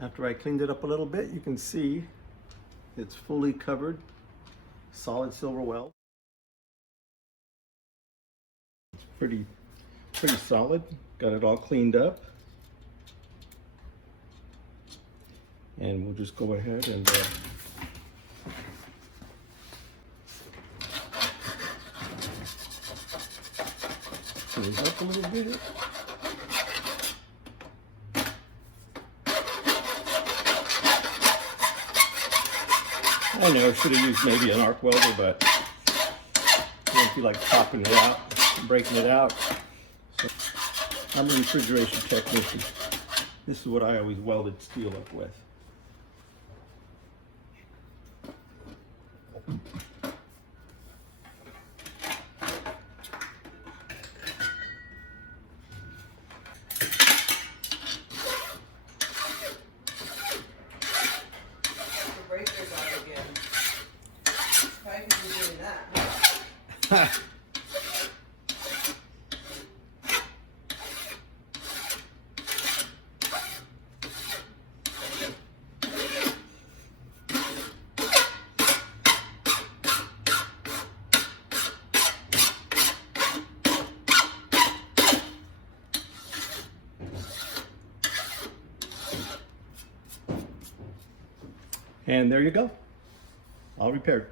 After I cleaned it up a little bit, you can see it's fully covered, solid silver weld. It's pretty solid. Got it all cleaned up. And we'll just go ahead and clean it up a little bit. I know I should have used maybe an arc welder, but I don't feel like popping it out, breaking it out. So I'm a refrigeration technician. This is what I always welded steel up with. And there you go, all repaired.